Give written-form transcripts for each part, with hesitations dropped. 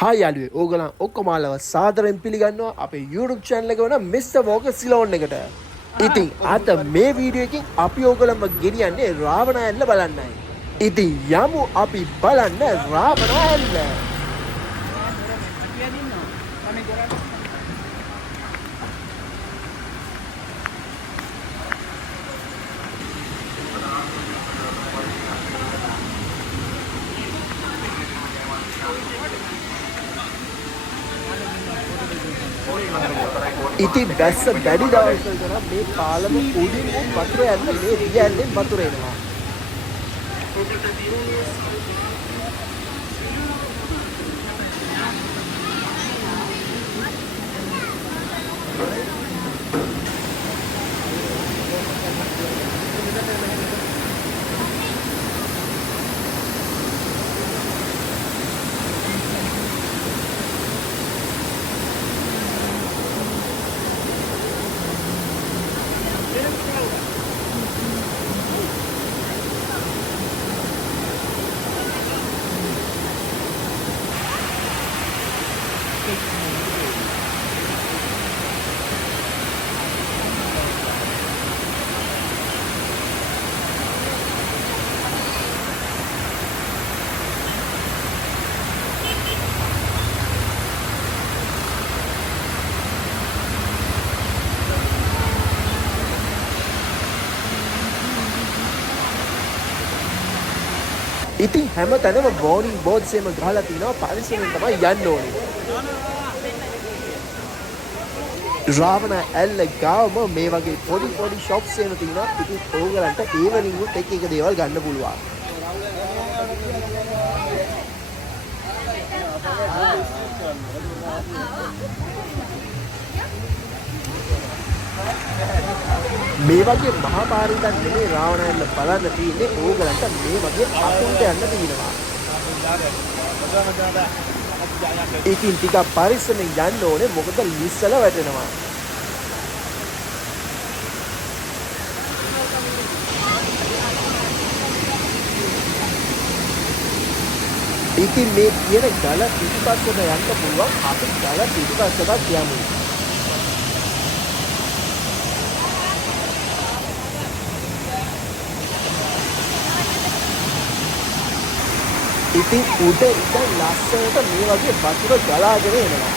හා යාළුවෝ ඕගොල්ලන් ඔක්කොම ආලව සාදරයෙන් පිළිගන්නවා අපේ YouTube channel එක වන Mr. Walker Ceylon එකට. ඉතින් අද මේ වීඩියෝ එකෙන් අපි ඕගොල්ලන්ව ගෙනියන්නේ රාවණ ඇල්ල බලන්නයි. ඉතින් යමු අපි බලන්න රාවණ ඇල්ල. ඉතින් බැස්ස බැඩි දවස්වල කරා මේ පාලම උඩින් වතුර යන්න මේ දියැලෙන් වතුර එනවා. ඉතින් හැම තැනම වෝනින් බෝඩ්ස් එකම ගහලා තිනවා පරිස්සමෙන් තමයි යන්න ඕනේ. රාවණ ඇල්ල ගාවම මේ වගේ පොඩි shops එහෙම තියෙනවා. ඉතින් ඕගලන්ට ඒ වලින් උත් එක දේවල් ගන්න පුළුවන්. මේ වගේ මහා පාරිකක් නෙමේ රාවණ ඇල්ල බලන්න තියෙන්නේ ඕගලන්ට මේ වගේ අකුන්ට යන්න තියෙනවා. ඉතින් ටිකක් පරිස්සමෙන් යන්න ඕනේ මොකද ලිස්සල වැටෙනවා. ඉතින් මේ කියන ගල පිටිපස්සට යන්න පුළුවන් අපි ගල පිටිපස්සට යමු. ඉතින් උඩ ඉඳන් ලස්සනට මේ වගේ වතුර ගලාගෙන එනවා.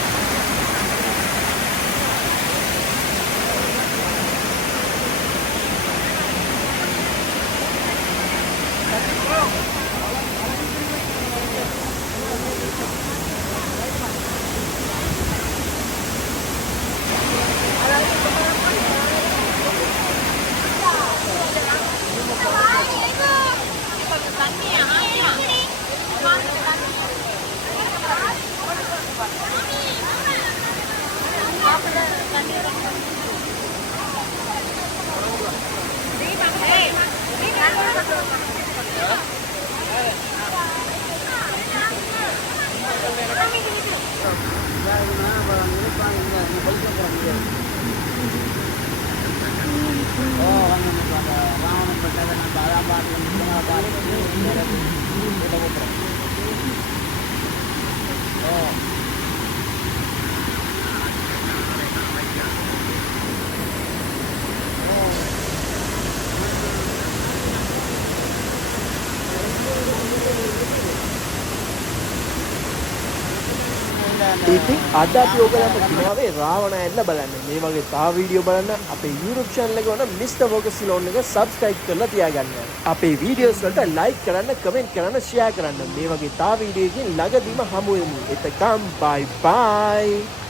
ඉතින් අද අපි ඔයගලන්ට ගෙනාවේ රාවණ ඇල්ල බලන්න. මේ වගේ තව වීඩියෝ බලන්න අපේ YouTube channel එක වන Mr. Walker Ceylon එක subscribe කරලා තියාගන්න. අපේ වීඩියෝස් වලට like කරන්න, comment කරන්න, share කරන්න. මේ වගේ තව වීඩියෝ එකකින් ළඟදීම හමු වෙමු. එතකම් bye bye.